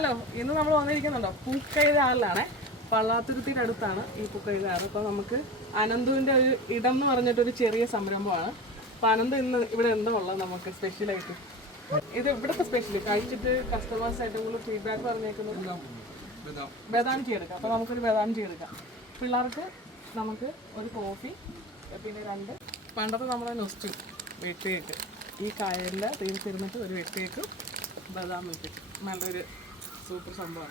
Hello ഇന്ന് നമ്മൾ വന്നിരിക്കുന്നുണ്ടോ പൂക്കൈതാറിലാണ്. പള്ളാത്തുരുത്തിയുടെ അടുത്താണ് ഈ പൂക്കൈതാറ്. അപ്പോൾ നമുക്ക് അനന്തുവിന്റെ ഒരു ഇടം എന്ന് പറഞ്ഞിട്ടൊരു ചെറിയ സംരംഭമാണ്. അപ്പോൾ അനന്ത് ഇന്ന് ഇവിടെ എന്താ ഉള്ളത് നമുക്ക് സ്പെഷ്യലായിട്ട് ഇത് ഇവിടുത്തെ സ്പെഷ്യൽ കഴിച്ചിട്ട് കസ്റ്റമേഴ്സ് ഏറ്റവും കൂടുതൽ ഫീഡ്ബാക്ക് പറഞ്ഞേക്കുന്നത് ബദാംജി എടുക്കാം. അപ്പോൾ നമുക്കൊരു ബദാംജി എടുക്കാം. പിള്ളേർക്ക് നമുക്ക് ഒരു കോഫി പിന്നെ രണ്ട്. പണ്ടത്തെ നമ്മുടെ നൊസ്റ്റു വെട്ടിയിട്ട് ഈ കായലിൽ തീർത്തിരുന്നിട്ട് ഒരു വെട്ടേക്കും ബദാം വെട്ടി നല്ലൊരു സൂപ്പർ സംഭവം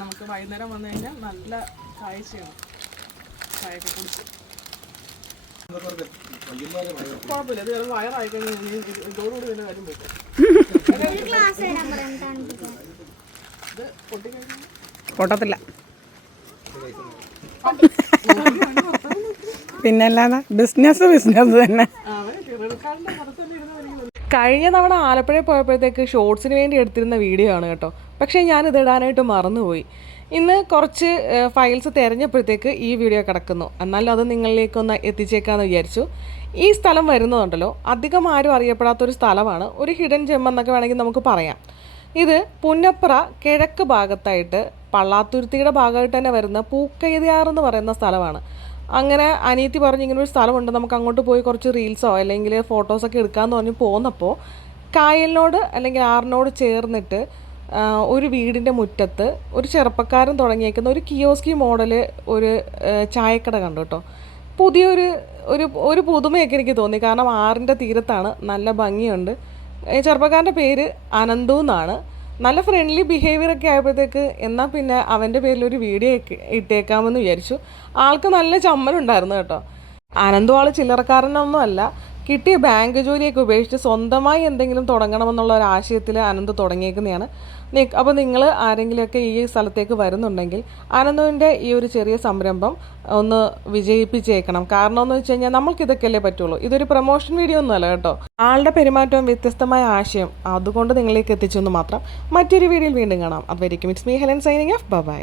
നമുക്ക് വൈകുന്നേരം വന്നു കഴിഞ്ഞാൽ നല്ല കാഴ്ചയാണ്. ചായയൊക്കെ കുടിച്ച്. കുഴപ്പമില്ല ഇത് വയറായി കഴിഞ്ഞാൽ ഇതോടുകൂടി തന്നെ കാര്യം പോയി ഇത് പൊട്ടിക്കഴിഞ്ഞാൽ? പൊട്ടത്തില്ല. പിന്നല്ലാതെ ബിസിനസ് ബിസിനസ് തന്നെ. കഴിഞ്ഞ തവണ ആലപ്പുഴയിൽ പോയപ്പോഴത്തേക്ക് ഷോർട്സിന് വേണ്ടി എടുത്തിരുന്ന വീഡിയോ ആണ് കേട്ടോ. പക്ഷേ ഞാനിത് ഇടാനായിട്ട് മറന്നുപോയി. ഇന്ന് കുറച്ച് ഫയൽസ് തിരഞ്ഞപ്പോഴത്തേക്ക് ഈ വീഡിയോ കിടക്കുന്നു. എന്നാലും അത് നിങ്ങളിലേക്കൊന്ന് എത്തിച്ചേക്കാമെന്ന് വിചാരിച്ചു. ഈ സ്ഥലം വരുന്നതുണ്ടല്ലോ. അധികം ആരും അറിയപ്പെടാത്തൊരു സ്ഥലമാണ്. ഒരു ഹിഡൻ ജെം എന്നൊക്കെ വേണമെങ്കിൽ നമുക്ക് പറയാം. ഇത് പുന്നപ്ര കിഴക്ക് ഭാഗത്തായിട്ട് പള്ളാത്തുരുത്തിയുടെ ഭാഗമായിട്ട് തന്നെ വരുന്ന പൂക്കൈതിയാർ എന്ന് പറയുന്ന സ്ഥലമാണ്. അങ്ങനെ അനിയത്തി പറഞ്ഞ് ഇങ്ങനെ ഒരു സ്ഥലമുണ്ട് നമുക്ക് അങ്ങോട്ട് പോയി കുറച്ച് റീൽസോ അല്ലെങ്കിൽ ഫോട്ടോസൊക്കെ എടുക്കാമെന്ന് പറഞ്ഞ് പോന്നപ്പോൾ കായലിനോട് അല്ലെങ്കിൽ ആറിനോട് ചേർന്നിട്ട് ഒരു വീടിന്റെ മുറ്റത്ത് ഒരു ചെറുപ്പക്കാരൻ തുടങ്ങിയേക്കുന്ന ഒരു കിയോസ്കി മോഡൽ ഒരു ചായക്കട കണ്ടു കേട്ടോ. പുതിയൊരു ഒരു ഒരു പുതുമയൊക്കെ എനിക്ക് തോന്നി കാരണം ആറിന്റെ തീരത്താണ് നല്ല ഭംഗിയുണ്ട്. ചെറുപ്പക്കാരന്റെ പേര് അനന്തു എന്നാണ്. നല്ല ഫ്രണ്ട്ലി ബിഹേവിയർ ഒക്കെ ആയപ്പോഴത്തേക്ക് എന്നാൽ പിന്നെ അവന്റെ പേരിൽ ഒരു വീഡിയോ ഇട്ടേക്കാമെന്ന് വിചാരിച്ചു. ആൾക്ക് നല്ല ചമ്മലുണ്ടായിരുന്നു കേട്ടോ. ആനന്ദവാൾ ചില്ലറക്കാരനൊന്നും അല്ല. കിട്ടിയ ബാങ്ക് ജോലിയൊക്കെ ഉപേക്ഷിച്ച് സ്വന്തമായി എന്തെങ്കിലും തുടങ്ങണമെന്നുള്ള ഒരു ആശയത്തിൽ അനന്ത് തുടങ്ങിയേക്കുന്നതാണ്. അപ്പോൾ നിങ്ങൾ ആരെങ്കിലുമൊക്കെ ഈ സ്ഥലത്തേക്ക് വരുന്നുണ്ടെങ്കിൽ അനന്തുവിന്റെ ഈ ഒരു ചെറിയ സംരംഭം ഒന്ന് വിജയിപ്പിച്ചേക്കണം. കാരണം എന്ന് വെച്ച് കഴിഞ്ഞാൽ നമ്മൾക്ക് ഇതൊക്കെയല്ലേ പറ്റുള്ളൂ. ഇതൊരു പ്രൊമോഷൻ വീഡിയോ ഒന്നുമല്ല കേട്ടോ. ആളുടെ പെരുമാറ്റവും വ്യത്യസ്തമായ ആശയം അതുകൊണ്ട് നിങ്ങളിലേക്ക് എത്തിച്ചു എന്ന് മാത്രം മറ്റൊരു വീഡിയോയിൽ വീണ്ടും കാണാം. അതുവരെയും it's me Helen signing off. Bye.